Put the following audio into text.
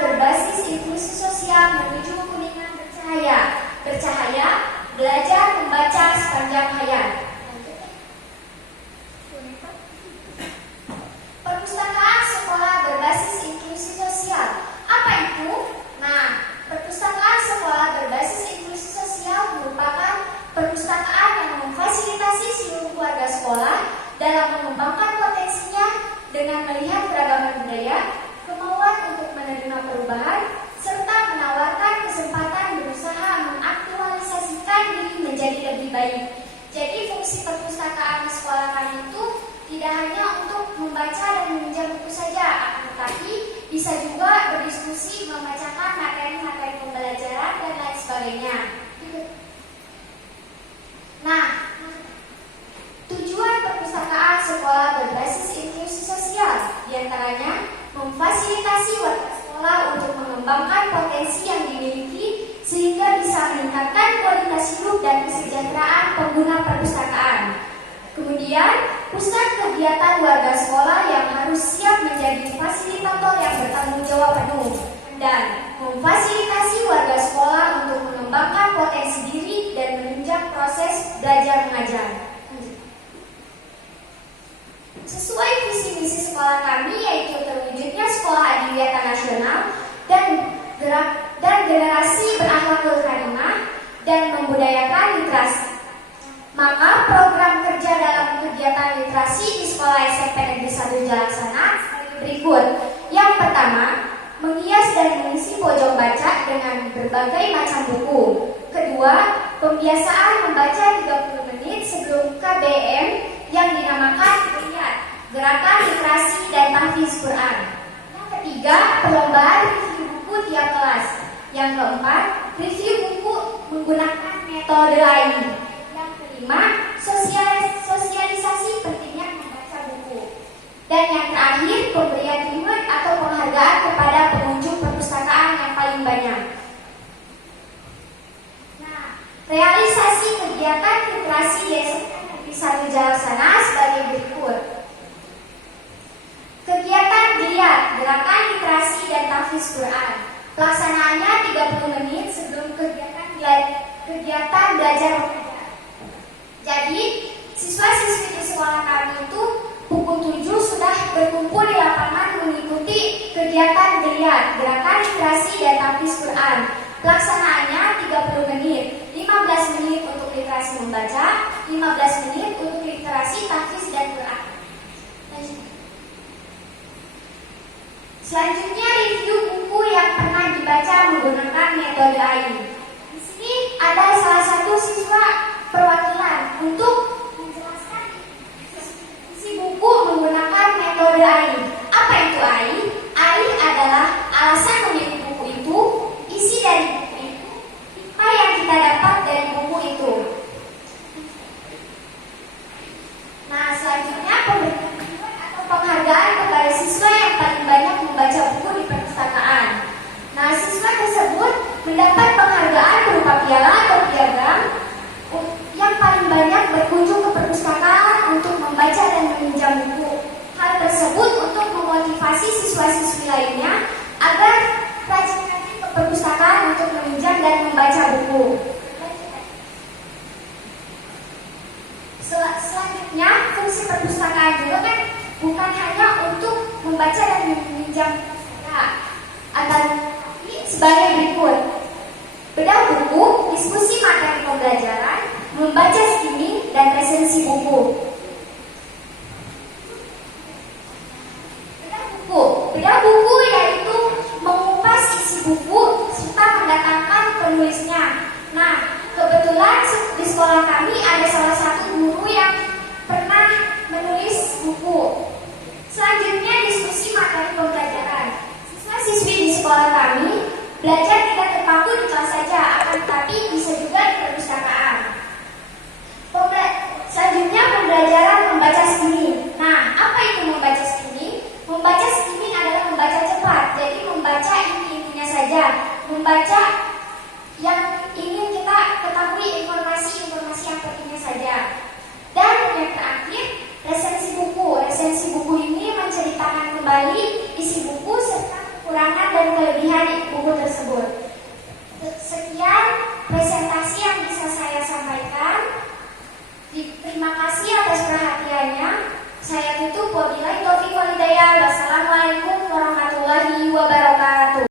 berbasis inklusi sosial menuju kuningan bercahaya. Bercahaya, belajar membaca sepanjang hayat. Perpustakaan sekolah berbasis inklusi sosial. Apa itu? Nah, perpustakaan sekolah berbasis inklusi sosial merupakan perpustakaan yang memfasilitasi seluruh keluarga sekolah dalam mengembangkan potensinya dengan melihat keragaman budaya, kemauan untuk menerima perubahan, serta menawarkan kesempatan berusaha mengaktualisasikan diri menjadi lebih baik. Jadi fungsi perpustakaan di sekolah kami itu tidak hanya untuk membaca dan meminjam buku saja, akan tetapi bisa juga berdiskusi, membacakan materi-materi pembelajaran dan lain sebagainya. Nah, tujuan perpustakaan sekolah berbasis inklusi sosial diantaranya memfasilitasi warga sekolah untuk mengembangkan potensi yang dimiliki sehingga bisa meningkatkan kualitas hidup dan kesejahteraan pengguna perpustakaan. Kemudian, pusat kegiatan warga sekolah yang harus siap menjadi fasilitator yang bertanggung jawab penuh dan memfasilitasi warga sekolah untuk mengembangkan potensi diri dan menunjang proses belajar mengajar. Sesuai visi misi sekolah kami yaitu terwujudnya sekolah adiwiyata nasional dan generasi berakhlakul karimah dan membudayakan literasi. Maka program kerja dalam kegiatan literasi di sekolah SMP Negeri 1 Jalaksana berikut. Yang pertama, menghias dan mengisi pojok baca dengan berbagai macam buku. Kedua, pembiasaan membaca 30 menit sebelum KBM yang dinamakan Gerakan Literasi dan Tahfiz Quran. Yang ketiga, perlombaan review buku tiap kelas. Yang keempat, review buku menggunakan metode lain. Yang kelima, sosialisasi pentingnya membaca buku. Dan yang terakhir, pemberian reward atau penghargaan kepada pengunjung perpustakaan yang paling banyak. Nah, realisasi kegiatan literasi di SMP Negeri 1 Jalaksana sebagai berikut. Kegiatan Geliat, Gerakan Literasi dan Tahfiz Quran. Pelaksanaannya 30 menit sebelum kegiatan belajar mengajar. Jadi, siswa-siswi di sekolah kami itu pukul 7 sudah berkumpul di lapangan mengikuti kegiatan Geliat, Gerakan Literasi dan Tahfiz Quran. Pelaksanaannya 30 menit, 15 menit untuk literasi membaca, 15 menit untuk literasi tahfiz dan Quran. Selanjutnya review buku yang pernah dibaca menggunakan metode lain. Di sini ada salah satu siswa perwakilan untuk menjelaskan isi buku menggunakan metode lain. Apa itu AI? AI adalah alasan memilih buku itu, isi dari buku itu, apa yang kita dapat dari buku itu. Nah, selanjutnya penghargaan kepada siswa yang paling banyak membaca buku di perpustakaan. Nah, siswa tersebut mendapat penghargaan berupa piala atau piagam yang paling banyak berkunjung ke perpustakaan untuk membaca dan meminjam buku. Hal tersebut untuk memotivasi siswa-siswi lainnya agar rajin-rajin ke perpustakaan untuk meminjam dan membaca buku. Selanjutnya, fungsi perpustakaan juga kan bukan hanya untuk membaca dan meminjam akan sebagai berikut. Bedah buku, diskusi materi pembelajaran, membaca skimming dan resensi buku. Bedah buku yaitu mengupas isi buku serta mendatangkan penulisnya. Nah, kebetulan di sekolah kami ada salah satu guru yang pernah menulis buku. Selanjutnya diskusi materi pembelajaran. Siswa-siswi di sekolah kami belajar tidak terpaku di kelas saja, akan tetapi bisa juga di perpustakaan. Selanjutnya pembelajaran membaca skimming. Nah, apa itu membaca skimming? Membaca skimming adalah membaca cepat, jadi membaca inti-intinya saja, membaca yang ingin kita ketahui informasi-informasi yang pentingnya saja. Dan yang terakhir, resensi buku. Resensi buku ini menceritakan kembali isi buku serta kekurangan dan kelebihan buku tersebut. Sekian presentasi yang bisa saya sampaikan. Terima kasih atas perhatiannya. Saya tutup. Wabillahi taufiq.